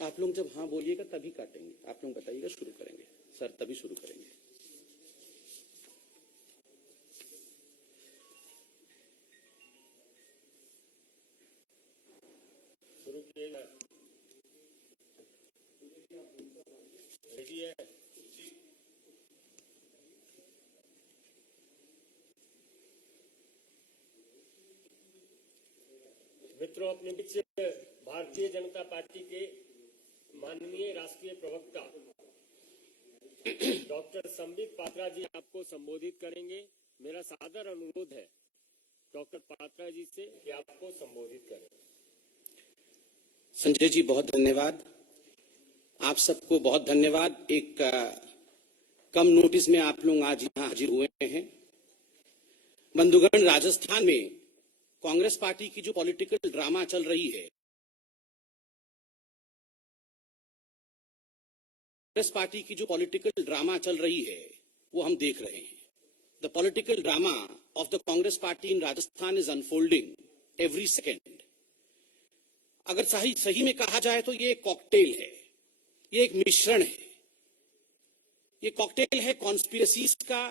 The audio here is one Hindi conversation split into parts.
आप लोग जब हाँ बोलिएगा तभी काटेंगे। आप लोग बताइएगा, शुरू करेंगे सर, तभी शुरू करेंगे। शुरू कीजिएगा। रेडी है? मित्रों, अपने बीच भारतीय जनता पार्टी के माननीय राष्ट्रीय प्रवक्ता डॉक्टर संबित पात्रा जी आपको संबोधित करेंगे। मेरा सादर अनुरोध है डॉक्टर पात्रा जी से कि आपको संबोधित करें। संजय जी बहुत धन्यवाद। आप सबको बहुत धन्यवाद। एक कम नोटिस में आप लोग आज यहाँ हाजिर हुए हैं। बंधुगण, राजस्थान में कांग्रेस पार्टी की जो पॉलिटिकल ड्रामा चल रही है, कांग्रेस पार्टी की जो पॉलिटिकल ड्रामा चल रही है वो हम देख रहे हैं। The political drama of the Congress party in Rajasthan is unfolding every second. अगर सही में कहा जाए तो ये एक कॉकटेल है, ये एक मिश्रण है। ये कॉकटेल है कॉन्स्पिरेसीज का,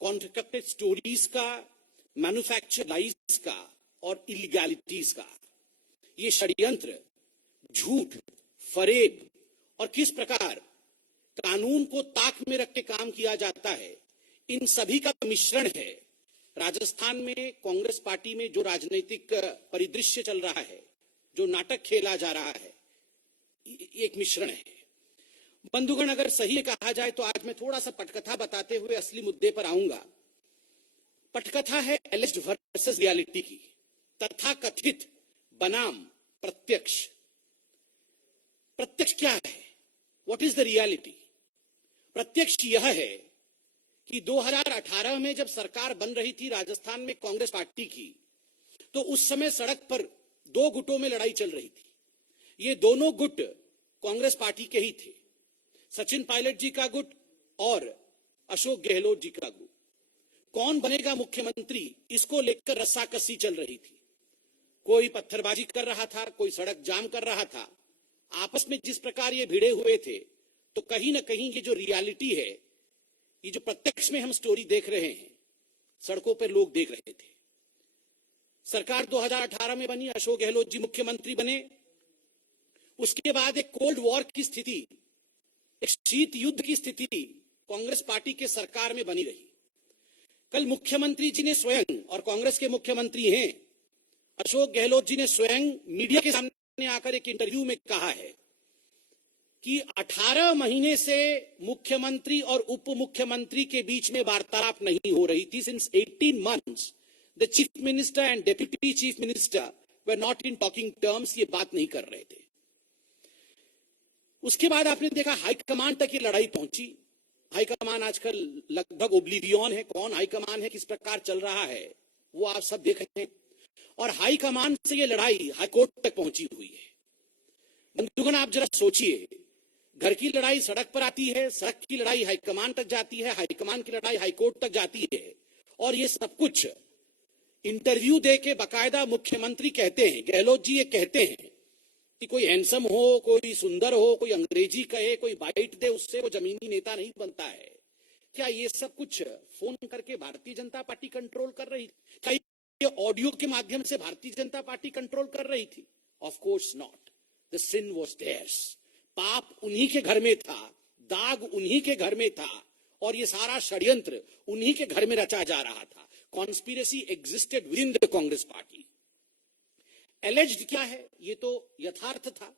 कॉन्ट्रैक्टेड स्टोरीज का, मैन्युफैक्चर लाइज का और इलीगैलिटीज का। ये षड्यंत्र, झूठ, फरेब और किस प्रकार कानून को ताक में रख के काम किया जाता है, इन सभी का मिश्रण है। राजस्थान में कांग्रेस पार्टी में जो राजनीतिक परिदृश्य चल रहा है, जो नाटक खेला जा रहा है, एक मिश्रण है। बंधुगण, अगर सही कहा जाए तो आज मैं थोड़ा सा पटकथा बताते हुए असली मुद्दे पर आऊंगा। पटकथा है एलिज्ड वर्सेस रियलिटी की, तथा कथित बनाम प्रत्यक्ष। प्रत्यक्ष क्या है? What is the reality? प्रत्यक्ष यह है कि 2018 में जब सरकार बन रही थी राजस्थान में कांग्रेस पार्टी की, तो उस समय सड़क पर दो गुटों में लड़ाई चल रही थी। ये दोनों गुट कांग्रेस पार्टी के ही थे, सचिन पायलट जी का गुट और अशोक गहलोत जी का गुट। कौन बनेगा मुख्यमंत्री, इसको लेकर रस्साकसी चल रही थी। कोई पत्थरबाजी कर रहा था, कोई सड़क जाम कर रहा था। आपस में जिस प्रकार ये भिड़े हुए थे, तो कहीं ना कहीं ये जो रियलिटी है, ये जो प्रत्यक्ष में हम स्टोरी देख रहे हैं, सड़कों पर लोग देख रहे थे। सरकार 2018 में बनी, अशोक गहलोत जी मुख्यमंत्री बने। उसके बाद एक कोल्ड वॉर की स्थिति, एक शीत युद्ध की स्थिति कांग्रेस पार्टी के सरकार में बनी रही। कल मुख्यमंत्री जी ने स्वयं, और कांग्रेस के मुख्यमंत्री हैं अशोक गहलोत जी ने स्वयं मीडिया के सामने आकर एक इंटरव्यू में कहा है कि 18 महीने से मुख्यमंत्री और उप मुख्यमंत्री के बीच में वार्तालाप नहीं हो रही थी। Since 18 months the chief minister and deputy chief minister were not in talking terms. ये बात नहीं कर रहे थे। उसके बाद आपने देखा हाईकमान तक ये लड़ाई पहुंची। हाईकमान आजकल लगभग ओब्लिवियन है, कौन हाईकमान है, किस प्रकार चल रहा है, वो आप सब देख रहे हैं। और हाईकमान से ये लड़ाई हाईकोर्ट तक पहुंची हुई है। बंधुगण, आप जरा सोचिए, घर की लड़ाई सड़क पर आती है, सड़क की लड़ाई हाईकमान तक जाती है, हाईकमान की लड़ाई हाईकोर्ट तक जाती है। और ये सब कुछ इंटरव्यू दे के बाकायदा मुख्यमंत्री कहते हैं, गहलोत जी ये कहते हैं कि कोई हैंडसम हो, कोई सुंदर हो, कोई अंग्रेजी कहे, कोई बाइट दे, उससे वो जमीनी नेता नहीं बनता है। क्या ये सब कुछ फोन करके भारतीय जनता पार्टी कंट्रोल कर रही? क्या ये ऑडियो के माध्यम से भारतीय जनता पार्टी कंट्रोल कर रही थी? Of course not. The sin was theirs. पाप उन्हीं के घर में था, दाग उन्हीं के घर में था, और ये सारा षड्यंत्र उन्हीं के घर में रचा जा रहा था। Conspiracy existed with in the Congress party. एलिज्ड क्या है? ये तो यथार्थ था।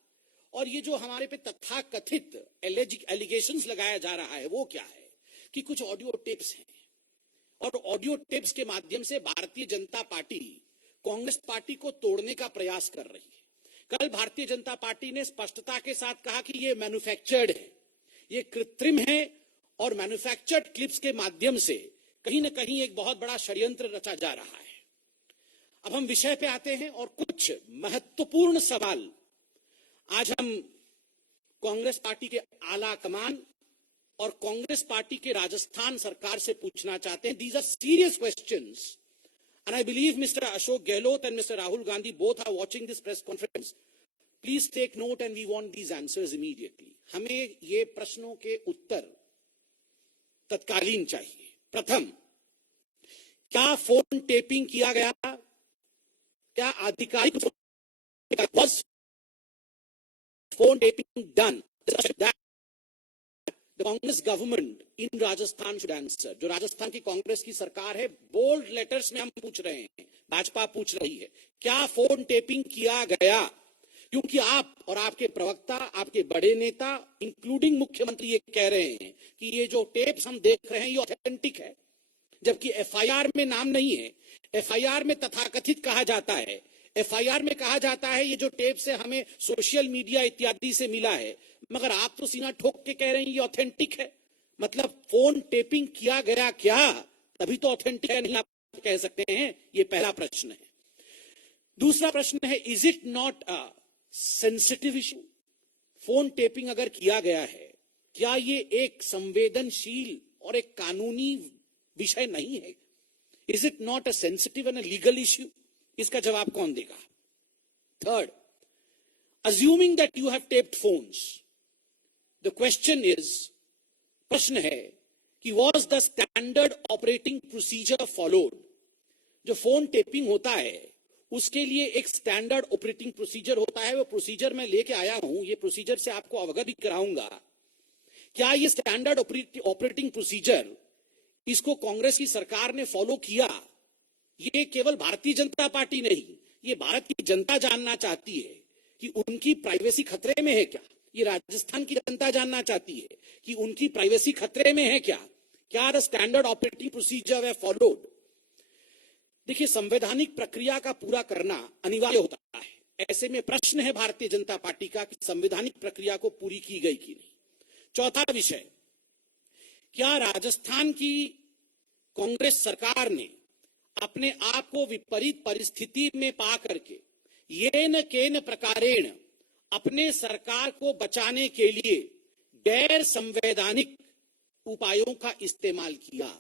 और ये जो हमारे पे तथाकथित एलिगेशंस लगाया जा रहा है, वो क्या है कि कुछ ऑडियो टेप्स हैं, और ऑडियो टेप्स के माध्यम से भारतीय जनता पार्टी कांग्रेस पार्टी को तोड़ने का प्रयास कर रही है। कल भारतीय जनता पार्टी ने स्पष्टता के साथ कहा कि ये मैन्युफैक्चर्ड है, ये कृत्रिम है, और मैन्युफैक्चर्ड क्लिप्स के माध्यम से कहीं ना कहीं एक बहुत बड़ा षड्यंत्र रचा जा रहा है। अब हम विषय पे आते हैं और कुछ महत्वपूर्ण सवाल आज हम कांग्रेस पार्टी के आला कमान और कांग्रेस पार्टी के राजस्थान सरकार से पूछना चाहते हैं। These are serious questions and I believe Mr. Ashok Gehlot and Mr. Rahul Gandhi both are watching this press conference. Please take note and we want these answers immediately. हमें ये प्रश्नों के उत्तर तत्कालीन चाहिए। प्रथम, क्या फोन टेपिंग किया गया? क्या आधिकारिक was phone taping done? That the Congress government in Rajasthan should answer. जो राजस्थान की कांग्रेस की सरकार है, बोल्ड लेटर्स में हम पूछ रहे हैं, भाजपा पूछ रही है, क्या फोन टेपिंग किया गया? क्योंकि आप और आपके प्रवक्ता, आपके बड़े नेता, इंक्लूडिंग मुख्यमंत्री, ये कह रहे हैं कि ये जो टेप्स हम देख रहे हैं ये ऑथेंटिक है, जबकि एफआईआर में नाम नहीं है। एफआईआर में तथाकथित कहा जाता है, एफआईआर में कहा जाता है ये जो टेप से हमें सोशल मीडिया इत्यादि से मिला है, मगर आप तो सीना ठोक के कह रहे हैं ये ऑथेंटिक है। मतलब फोन टेपिंग किया गया क्या? तभी तो ऑथेंटिक है, नहीं आप कह सकते हैं। ये पहला प्रश्न है। दूसरा प्रश्न है, is it not a sensitive issue? Phone tapping अगर किया गया है, क्या ये एक संवेदनशील और एक कानूनी विषय नहीं है? Is it not a sensitive and a legal issue? इसका जवाब कौन देगा? Third, assuming that you have taped phones, the question is, प्रश्न है कि was the standard operating procedure followed? जो फोन टेपिंग होता है उसके लिए एक स्टैंडर्ड ऑपरेटिंग प्रोसीजर होता है, वो प्रोसीजर मैं लेके आया हूं, ये प्रोसीजर से आपको अवगत भी कराऊंगा। क्या ये स्टैंडर्ड ऑपरेटिंग प्रोसीजर, इसको कांग्रेस की सरकार ने फॉलो किया? ये केवल भारतीय जनता पार्टी नहीं, ये भारत की जनता जानना चाहती है कि उनकी प्राइवेसी खतरे में है क्या? ये राजस्थान की जनता जानना चाहती है कि उनकी प्राइवेसी खतरे में है क्या? क्या the standard operating procedure way followed? देखिए, संवैधानिक प्रक्रिया का पूरा करना अनिवार्य होता है। ऐसे में प्रश्न है भारतीय जनता पार्टी का कि संवैधानिक प्रक्रिया को पूरी की गई कि नहीं। चौथा विषय, क्या राजस्थान की कांग्रेस सरकार ने अपने आप को विपरीत परिस्थिति में पा करके येन केन प्रकारेण अपने सरकार को बचाने के लिए गैर संवैधानिक उपायों का इस्तेमाल किया?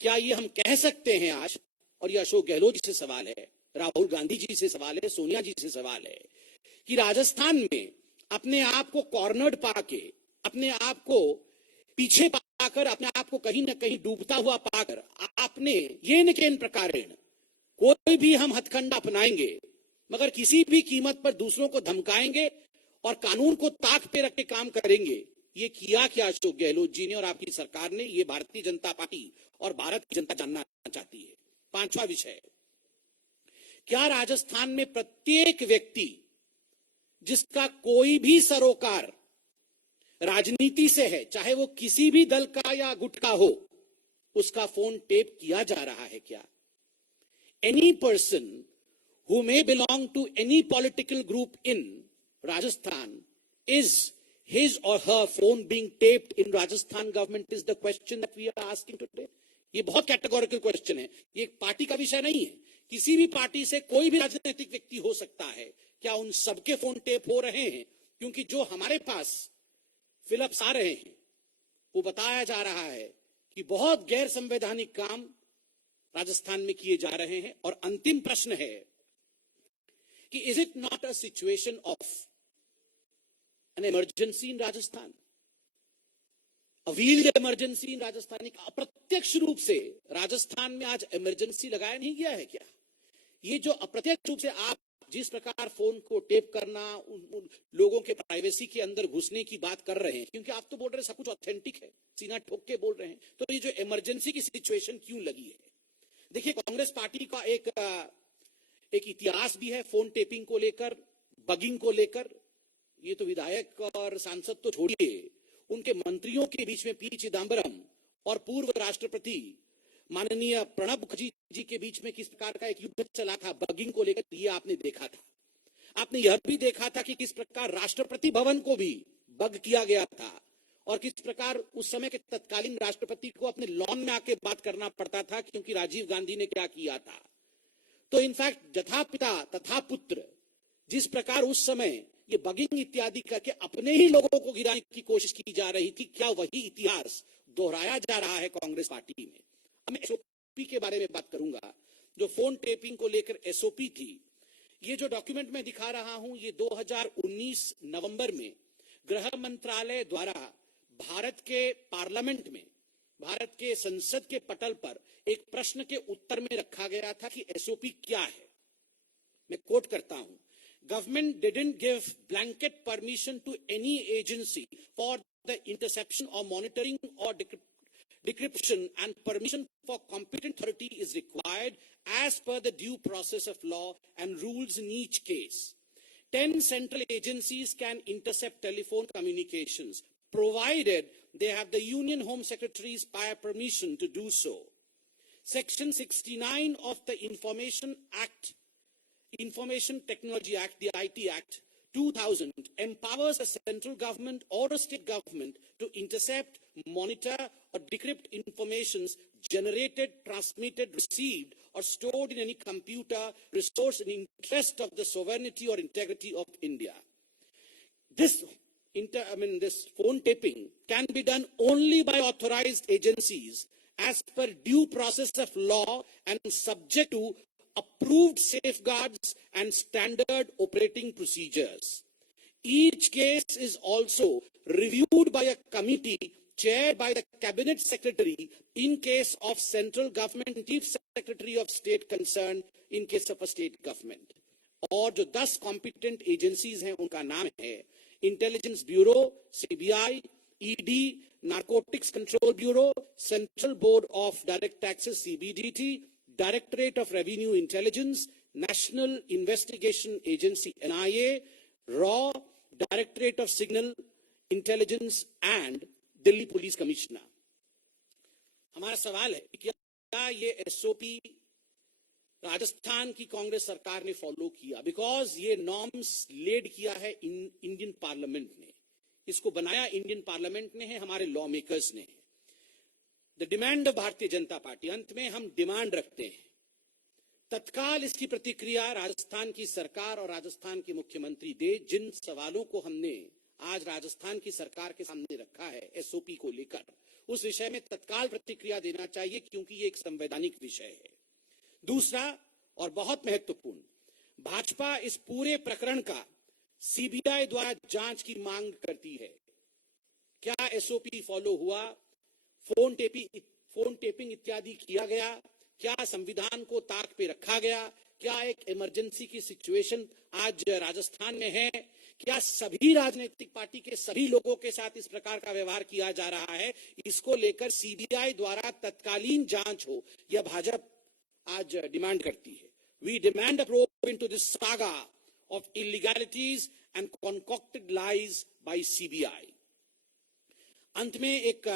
क्या ये हम कह सकते हैं आज, और ये अशोक गहलोत जी से सवाल है, राहुल गांधी जी से सवाल है, सोनिया जी से सवाल है, कि राजस्थान में अपने आप को कॉर्नर्ड पाके, अपने आप को पीछे पाकर, अपने आप को कहीं ना कहीं डूबता हुआ पाकर आपने ये न केन प्रकारेण, कोई भी हम हथकंडा अपनाएंगे मगर किसी भी कीमत पर दूसरों को धमकाएंगे और कानून को ताक पे रख के काम करेंगे, ये किया क्या अशोक गहलोत जी ने और आपकी सरकार ने? ये भारतीय जनता पार्टी और भारत की जनता जानना चाहती है। पांचवा विषय, क्या राजस्थान में प्रत्येक व्यक्ति जिसका कोई भी सरोकार राजनीति से है, चाहे वो किसी भी दल का या गुट का हो, उसका फोन टेप किया जा रहा है क्या? Any person who may belong to any political group in Rajasthan, is his or her phone being taped in Rajasthan government is the question that we are asking today. ये बहुत कैटेगोरिकल क्वेश्चन है, ये एक पार्टी का विषय नहीं है। किसी भी पार्टी से कोई भी राजनीतिक व्यक्ति हो सकता है। क्या उन सबके फोन टेप हो रहे हैं? क्योंकि जो हमारे पास फिलप्स आ रहे हैं वो बताया जा रहा है कि बहुत गैर संवैधानिक काम राजस्थान में किए जा रहे हैं। और अंतिम प्रश्न है कि is it not a situation of an emergency in Rajasthan, a wheeled emergency in Rajasthan? अप्रत्यक्ष रूप से राजस्थान में आज इमरजेंसी लगाया नहीं गया है क्या? ये जो अप्रत्यक्ष रूप से आप जिस प्रकार फोन को टेप करना, उन लोगों के प्राइवेसी के अंदर घुसने की बात कर रहे हैं, क्योंकि आप तो बोल रहे हैं सब कुछ ऑथेंटिक है, सीना ठोक के बोल रहे हैं, तो ये जो इमरजेंसी की सिचुएशन क्यों लगी है? देखिए, कांग्रेस पार्टी का एक इतिहास भी है फोन टेपिंग को लेकर, बगिंग को लेकर। ये तो विधायक और सांसद तो छोड़िए, उनके मंत्रियों के बीच में पी चिदंबरम और पूर्व राष्ट्रपति माननीय प्रणब मुखर्जी जी के बीच में किस प्रकार का एक युद्ध चला था बगिंग को लेकर, ये आपने देखा था। आपने यह भी देखा था कि किस प्रकार राष्ट्रपति भवन को भी बग किया गया था और किस प्रकार उस समय के तत्कालीन राष्ट्रपति को अपने लॉन में आके बात करना पड़ता था, क्योंकि राजीव गांधी ने क्या किया था। तो इनफैक्ट यथा पिता तथा पुत्र, जिस प्रकार उस समय ये बगिंग इत्यादि करके अपने ही लोगों को गिराने की कोशिश की जा रही थी, क्या वही इतिहास दोहराया जा रहा है कांग्रेस पार्टी में? मैं एसओपी के बारे में बात करूंगा। जो फोन टेपिंग को लेकर एसओपी थी, ये जो डॉक्यूमेंट मैं दिखा रहा हूं, ये 2019 नवंबर में गृह मंत्रालय द्वारा भारत के पार्लियामेंट में, भारत के संसद के पटल पर एक प्रश्न के उत्तर में रखा गया था कि एसओपी क्या है। मैं कोट करता हूं, government didn't give blanket permission to any agency for the interception और मॉनिटरिंग और decryption, and permission for competent authority is required as per the due process of law and rules in each case. 10 central agencies can intercept telephone communications, provided they have the Union Home Secretary's prior permission to do so. Section 69 of the Information Technology Act, the IT Act 2000, empowers a central government or a state government to intercept, monitor, or decrypt informations generated, transmitted, received, or stored in any computer resource in interest of the sovereignty or integrity of India. This phone taping can be done only by authorized agencies as per due process of law and subject to approved safeguards and standard operating procedures. Each case is also reviewed by a committee chaired by the cabinet secretary in case of central government and chief secretary of state concerned in case of a state government. और जो 10 कॉम्पिटेंट एजेंसीज हैं उनका नाम है intelligence bureau, CBI, ED, narcotics control bureau, central board of direct taxes CBDT, directorate of revenue intelligence, national investigation agency NIA, raw, directorate of signal intelligence and Delhi police commissioner. हमारा सवाल है कि क्या ये एसओपी राजस्थान की कांग्रेस सरकार ने फॉलो किया? बिकॉज ये नॉर्म्स लेड किया है इंडियन पार्लियामेंट ने, इसको बनाया इंडियन पार्लियामेंट ने है, हमारे लॉ मेकर्स ने है। The demand of Bharatiya Janata party, अंत में हम डिमांड रखते हैं तत्काल इसकी प्रतिक्रिया राजस्थान की सरकार और राजस्थान के मुख्यमंत्री दे। जिन सवालों को हमने आज राजस्थान की सरकार के सामने रखा है एसओपी को लेकर, उस विषय में तत्काल प्रतिक्रिया देना चाहिए क्योंकि ये एक संवैधानिक विषय है। दूसरा और बहुत महत्वपूर्ण, भाजपा इस पूरे प्रकरण का सीबीआई द्वारा जांच की मांग करती है। क्या एसओपी फॉलो हुआ? फोन टेपिंग इत्यादि किया गया? क्या संविधान को ताक पे रखा गया? क्या एक इमरजेंसी की सिचुएशन आज राजस्थान में है? क्या सभी राजनीतिक पार्टी के सभी लोगों के साथ इस प्रकार का व्यवहार किया जा रहा है? इसको लेकर सीबीआई द्वारा तत्कालीन जांच हो, यह भाजपा आज डिमांड करती है। We demand a probe into this saga of illegalities and concocted lies by CBI. अंत में एक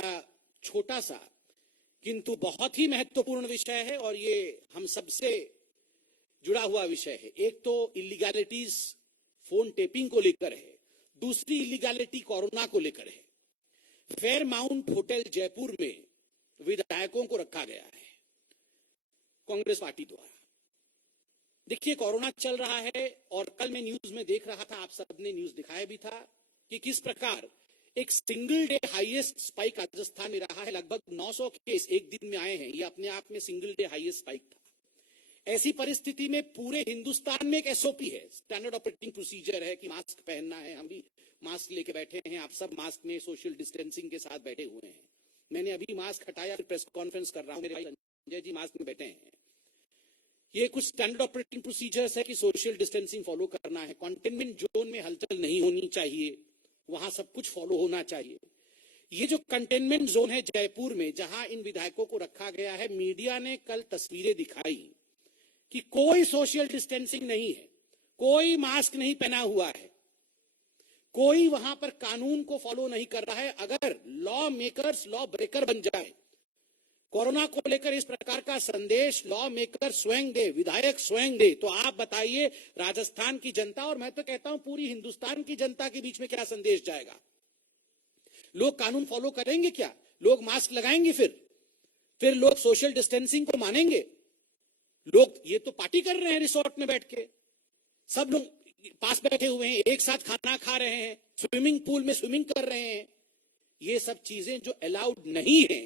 छोटा सा किंतु बहुत ही महत्वपूर्ण विषय है और ये हम सबसे जुड़ा हुआ विषय है। एक तो इलीगैलिटीज फोन टेपिंग को लेकर है, दूसरी इलीगैलिटी कोरोना को लेकर है। फेयरमाउंट होटल जयपुर में विधायकों को रखा गया है कांग्रेस पार्टी द्वारा। देखिए, कोरोना चल रहा है और कल मैं न्यूज में देख रहा था, आप सबने न्यूज दिखाया भी था कि किस प्रकार एक single day highest spike Rajasthan में रहा है। लगभग 900 केस एक दिन में आए हैं, ये अपने आप में सिंगल डे हाईएस्ट स्पाइक था। ऐसी परिस्थिति में पूरे हिंदुस्तान में एक एसओपी है, स्टैंडर्ड ऑपरेटिंग प्रोसीजर है कि मास्क पहनना है। हम भी मास्क लेके बैठे हैं, आप सब मास्क में सोशल डिस्टेंसिंग के साथ बैठे हुए हैं। मैंने अभी मास्क हटाया, प्रेस कॉन्फ्रेंस कर रहा हूं, मेरे भाई संजय जी मास्क में बैठे हैं। ये कुछ स्टैंडर्ड ऑपरेटिंग प्रोसीजर्स है कि सोशल डिस्टेंसिंग फॉलो करना है। कंटेनमेंट जोन में हलचल नहीं होनी चाहिए, वहां सब कुछ फॉलो होना चाहिए। ये जो कंटेनमेंट जोन है जयपुर में, जहां इन विधायकों को रखा गया है, मीडिया ने कल तस्वीरें दिखाई कि कोई सोशल डिस्टेंसिंग नहीं है, कोई मास्क नहीं पहना हुआ है, कोई वहां पर कानून को फॉलो नहीं कर रहा है। अगर लॉ मेकर्स लॉ ब्रेकर बन जाए, कोरोना को लेकर इस प्रकार का संदेश लॉ मेकर स्वयं दे, विधायक स्वयं दे, तो आप बताइए राजस्थान की जनता और मैं तो कहता हूं पूरी हिंदुस्तान की जनता के बीच में क्या संदेश जाएगा? लोग कानून फॉलो करेंगे क्या? लोग मास्क लगाएंगे? फिर लोग सोशल डिस्टेंसिंग को मानेंगे? लोग ये तो पार्टी कर रहे हैं रिसोर्ट में बैठ के, सब लोग पास बैठे हुए हैं, एक साथ खाना खा रहे हैं, स्विमिंग पूल में स्विमिंग कर रहे हैं। ये सब चीजें जो अलाउड नहीं है,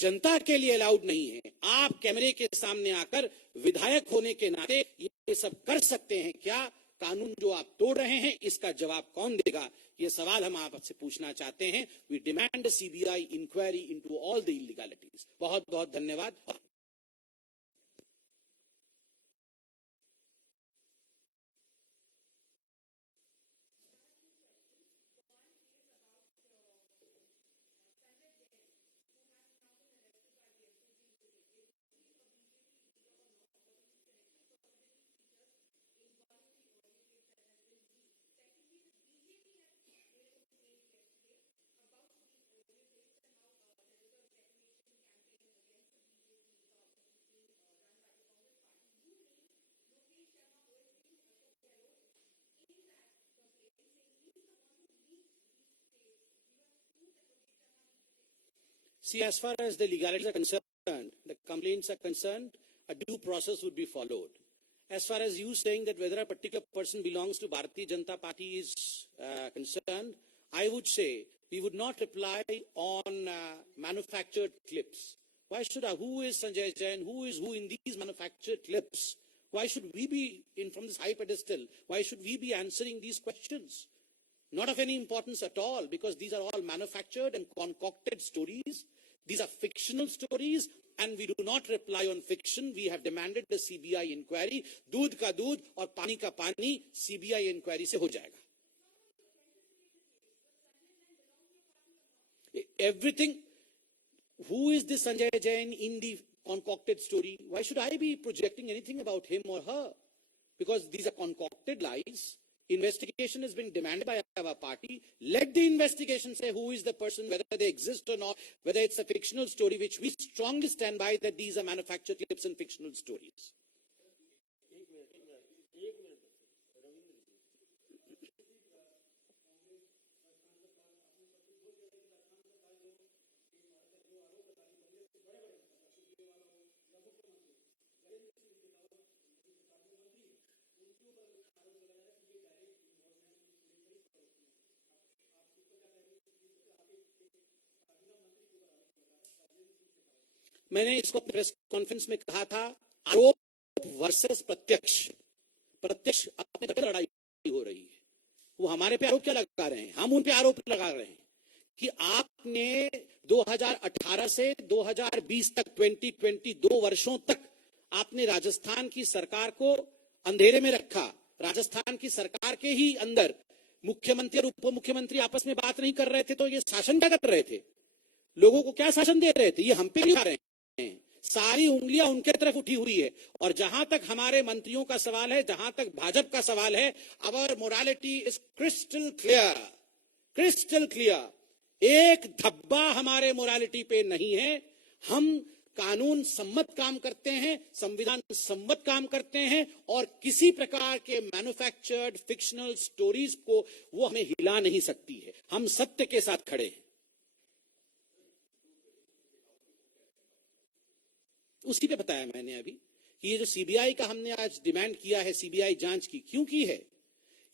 जनता के लिए अलाउड नहीं है। आप कैमरे के सामने आकर विधायक होने के नाते ये सब कर सकते हैं क्या? कानून जो आप तोड़ रहे हैं इसका जवाब कौन देगा? ये सवाल हम आपसे पूछना चाहते हैं। We demand CBI inquiry into all the illegalities. बहुत बहुत धन्यवाद। See, as far as the legalities are concerned, the complaints are concerned, a due process would be followed. As far as you saying that whether a particular person belongs to Bharatiya Janata Party is concerned, I would say we would not reply on manufactured clips. Why should I? Who is Sanjay Jain? Who is who in these manufactured clips? Why should we be in from this high pedestal? Why should we be answering these questions? Not of any importance at all, because these are all manufactured and concocted stories. These are fictional stories, and we do not reply on fiction. We have demanded the CBI inquiry. दूध का दूध और पानी का पानी CBI inquiry से हो जाएगा. Everything. Who is this Sanjay Jain in the concocted story? Why should I be projecting anything about him or her? Because these are concocted lies. Investigation is being demanded by our party. Let the investigation say who is the person, whether they exist or not, whether it's a fictional story, which we strongly stand by that these are manufactured clips and fictional stories. मैंने इसको प्रेस कॉन्फ्रेंस में कहा था, आरोप वर्सेस प्रत्यक्ष। प्रत्यक्ष अपने तक लड़ाई हो रही है, वो हमारे पे आरोप क्या लगा रहे हैं, हम उन पे आरोप लगा रहे हैं कि आपने 2018 से 2020 तक 2 वर्षों तक आपने राजस्थान की सरकार को अंधेरे में रखा। राजस्थान की सरकार के ही अंदर मुख्यमंत्री और उप मुख्यमंत्री आपस में बात नहीं कर रहे थे, तो ये शासन क्या कर रहे थे? लोगों को क्या शासन दे रहे थे? ये हम पे नहीं आ रहे हैं। सारी उंगलियां उनके तरफ उठी हुई है। और जहां तक हमारे मंत्रियों का सवाल है, जहां तक भाजपा का सवाल है, our morality is crystal clear, crystal clear. एक धब्बा हमारे मोरालिटी पे नहीं है। हम कानून सम्मत काम करते हैं, संविधान सम्मत काम करते हैं, और किसी प्रकार के मैन्युफैक्चर्ड फिक्शनल स्टोरीज को वो हमें हिला नहीं सकती है। हम सत्य के साथ खड़े हैं। उसी पे बताया मैंने अभी कि ये जो सीबीआई का हमने आज डिमांड किया है, सीबीआई जांच की क्यों की है,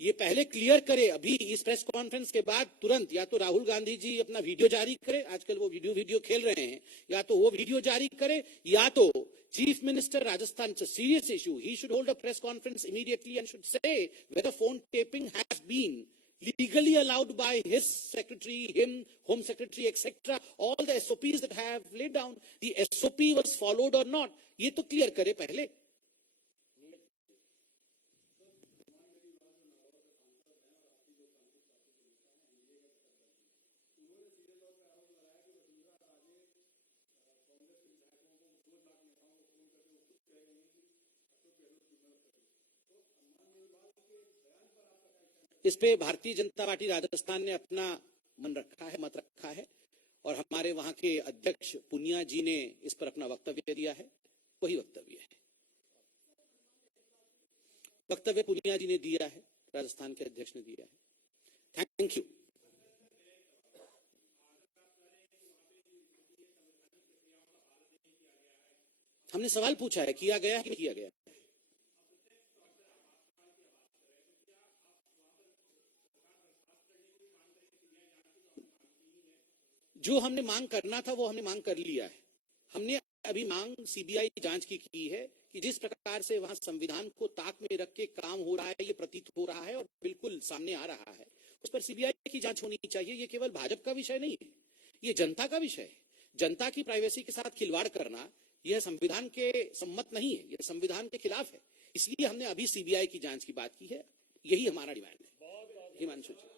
ये पहले क्लियर करे। अभी इस प्रेस कॉन्फ्रेंस के बाद तुरंत या तो राहुल गांधी जी अपना वीडियो जारी करे, आजकल वो वीडियो खेल रहे हैं, या तो वो वीडियो जारी करे, या तो chief minister Rajasthan, it's a serious issue, he should hold a press conference immediately and should say whether phone tapping has been legally allowed by his secretary, him, home secretary, etc. All the SOPs that have laid down, the SOP was followed or not, ये तो क्लियर करे पहले। इस पे भारतीय जनता पार्टी राजस्थान ने अपना मन रखा है, मत रखा है, और हमारे वहां के अध्यक्ष पुनिया जी ने इस पर अपना वक्तव्य दिया है। वही वक्तव्य है, वक्तव्य पुनिया जी ने दिया है, राजस्थान के अध्यक्ष ने दिया है। Thank you. हमने सवाल पूछा है, किया गया है कि नहीं किया गया? जो हमने मांग करना था वो हमने मांग कर लिया है। हमने अभी मांग सीबीआई जांच की है कि जिस प्रकार से वहां संविधान को ताक में रख के काम हो रहा है, ये प्रतीत हो रहा है और बिल्कुल सामने आ रहा है, उस पर सीबीआई की जांच होनी चाहिए। ये केवल भाजपा का विषय नहीं है, ये जनता का विषय है। जनता की प्राइवेसी के साथ खिलवाड़ करना यह संविधान के सम्मत नहीं है, यह संविधान के खिलाफ है। इसलिए हमने अभी सीबीआई की जांच की बात की है। यही हमारा डिमांड है। हिमांशु जी,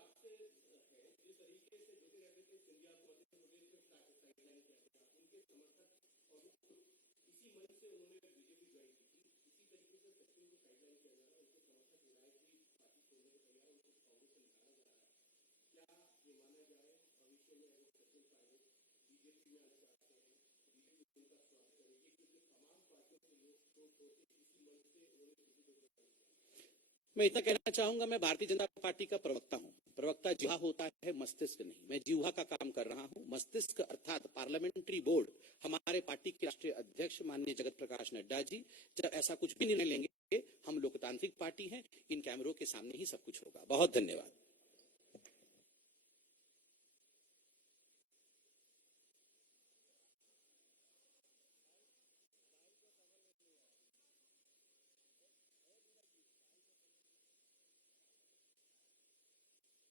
मैं इतना कहना चाहूंगा, मैं भारतीय जनता पार्टी का प्रवक्ता हूं। प्रवक्ता जिहा होता है, मस्तिष्क नहीं। मैं जिहा का काम कर रहा हूं। मस्तिष्क अर्थात पार्लियामेंट्री बोर्ड, हमारे पार्टी के राष्ट्रीय अध्यक्ष माननीय जगत प्रकाश नड्डा जी जब ऐसा कुछ भी निर्णय लेंगे, हम लोकतांत्रिक पार्टी हैं, इन कैमरों के सामने ही सब कुछ होगा। बहुत धन्यवाद।